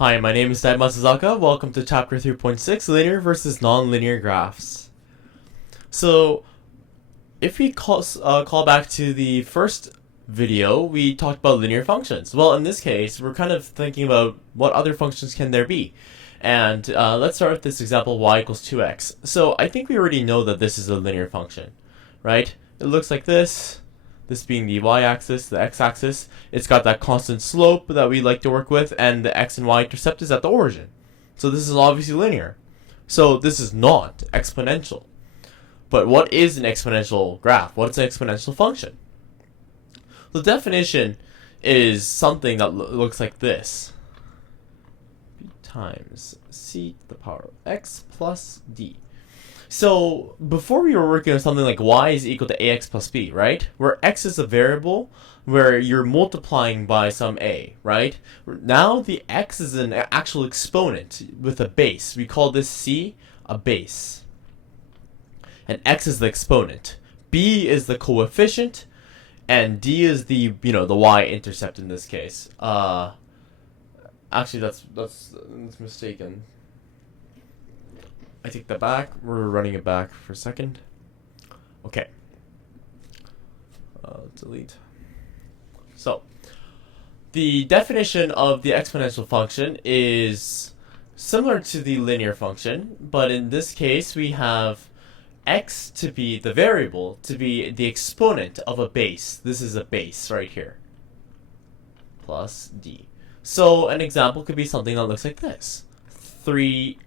Hi, my name is Daiba Suzaka. Welcome to Chapter 3.6, Linear versus Nonlinear Graphs. So, if we call back to the first video, we talked about linear functions. Well, in this case, we're kind of thinking about what other functions can there be. And let's start with this example, y equals 2x. So, I think we already know that this is a linear function, right? It looks like this being the y-axis, the x-axis. It's got that constant slope that we like to work with, and the x and y intercept is at the origin. So this is obviously linear. So this is not exponential. But what is an exponential graph? What is an exponential function? The definition is something that looks like this. B times c to the power of x plus d. So, before we were working on something like y is equal to ax plus b, right? Where x is a variable where you're multiplying by some a, right? Now the x is an actual exponent with a base. We call this c a base. And x is the exponent. B is the coefficient, and d is the, the y-intercept in this case. Actually, that's mistaken. I take that back. We're running it back for a second. Okay. Delete. So, the definition of the exponential function is similar to the linear function, but in this case we have x to be the variable, to be the exponent of a base. This is a base right here. Plus d. So, an example could be something that looks like this. 3 to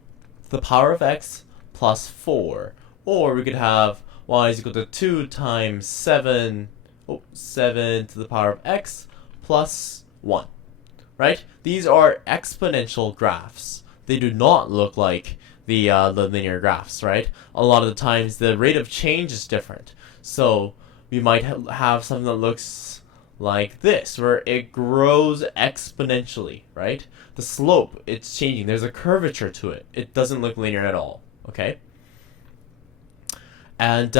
the power of x plus 4. Or we could have y is equal to 2 times 7 to the power of x plus 1. Right? These are exponential graphs. They do not look like the linear graphs, right? A lot of the times the rate of change is different. So we might have something that looks like this, where it grows exponentially, right? The slope, it's changing. There's a curvature to it. It doesn't look linear at all, okay? And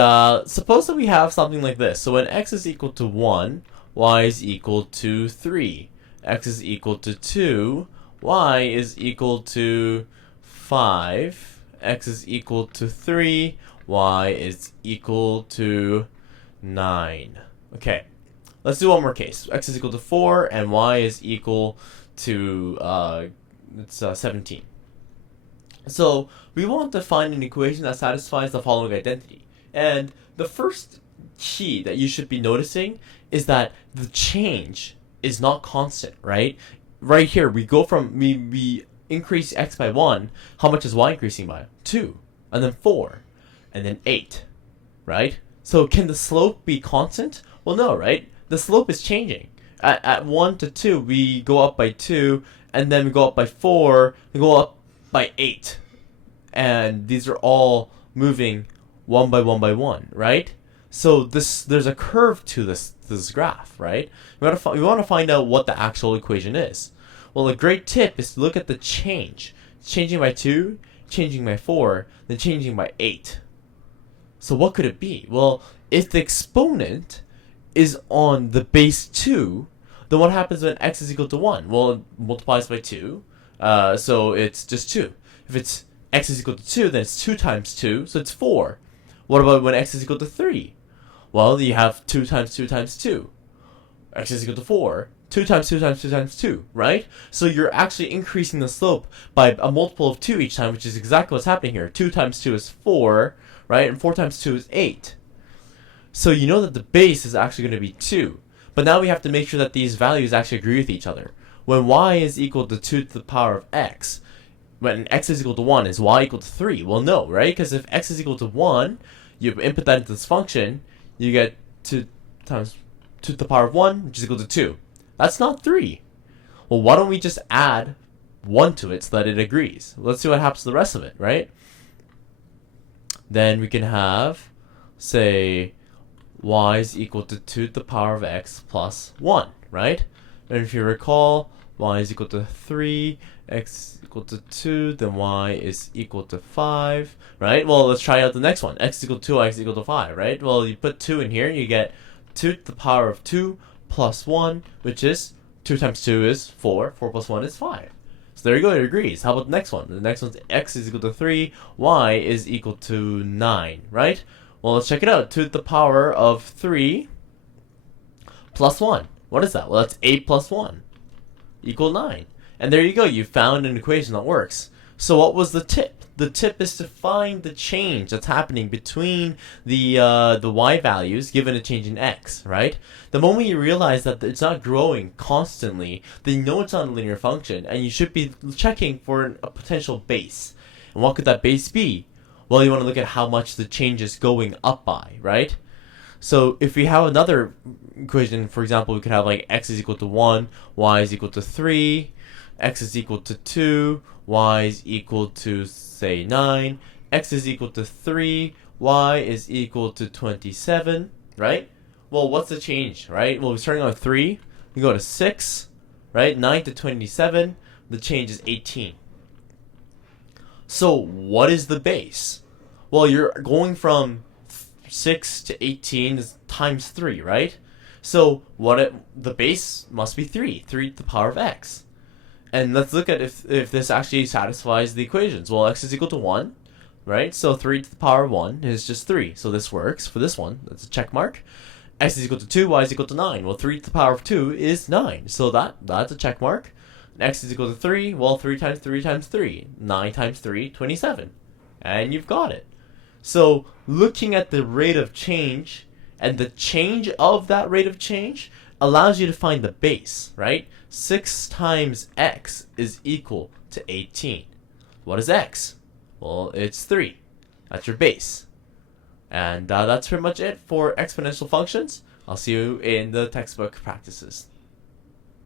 suppose that we have something like this. So when x is equal to 1, y is equal to 3. X is equal to 2, y is equal to 5. X is equal to 3, y is equal to 9. Okay. Let's do one more case. X is equal to 4 and y is equal to 17. So we want to find an equation that satisfies the following identity. And the first key that you should be noticing is that the change is not constant, right? Right here, we go from, we increase x by 1. How much is y increasing by? 2. And then 4. And then 8. Right? So can the slope be constant? Well, no, right? The slope is changing. At 1 to 2, we go up by 2, and then we go up by 4, we go up by 8. And these are all moving 1 by 1 by 1, right? So there's a curve to this graph, right? We want to find out what the actual equation is. Well, a great tip is to look at the change. It's changing by 2, changing by 4, then changing by 8. So what could it be? Well, if the exponent is on the base 2, then what happens when x is equal to 1? Well, it multiplies by 2, so it's just 2. If it's x is equal to 2, then it's 2 times 2, so it's 4. What about when x is equal to 3? Well, you have 2 times 2 times 2. X is equal to 4. 2 times 2 times 2 times 2, right? So you're actually increasing the slope by a multiple of 2 each time, which is exactly what's happening here. 2 times 2 is 4, right? And 4 times 2 is 8. So you know that the base is actually going to be 2. But now we have to make sure that these values actually agree with each other. When y is equal to 2 to the power of x, when x is equal to 1, is y equal to 3? Well, no, right? Because if x is equal to 1, you input that into this function, you get 2 times 2 to the power of 1, which is equal to 2. That's not 3. Well, why don't we just add 1 to it so that it agrees? Let's see what happens to the rest of it, right? Then we can have, say, y is equal to 2 to the power of x plus 1, right? And if you recall, y is equal to 3, x is equal to 2, then y is equal to 5, right? Well, let's try out the next one. X is equal to 2, x is equal to 5, right? Well, you put 2 in here, you get 2 to the power of 2 plus 1, which is 2 times 2 is 4. 4 plus 1 is 5. So there you go, it agrees. How about the next one? The next one's x is equal to 3, y is equal to 9, right? Well, let's check it out. 2 to the power of 3 plus 1. What is that? Well, that's 8 plus 1 equal 9. And there you go, you found an equation that works. So what was the tip? The tip is to find the change that's happening between the y values given a change in x, right? The moment you realize that it's not growing constantly, then you know it's not a linear function, and you should be checking for a potential base. And what could that base be? Well, you want to look at how much the change is going up by, right? So if we have another equation, for example, we could have like x is equal to 1, y is equal to 3, x is equal to 2, y is equal to, say, 9, x is equal to 3, y is equal to 27, right? Well, what's the change, right? Well, we're starting on 3, we go to 6, right? 9 to 27, the change is 18. So what is the base? Well, you're going from 6 to 18 is times 3, right? So the base must be 3 to the power of x. And let's look at if this actually satisfies the equations. Well, x is equal to 1, right? So 3 to the power of 1 is just 3. So this works for this one. That's a check mark. X is equal to 2, y is equal to 9. Well, 3 to the power of 2 is 9. So that's a check mark. And x is equal to 3. Well, 3 times 3 times 3. 9 times 3, 27. And you've got it. So looking at the rate of change and the change of that rate of change allows you to find the base, right? 6 times x is equal to 18. What is x? Well, it's 3. That's your base. And that's pretty much it for exponential functions. I'll see you in the textbook practices.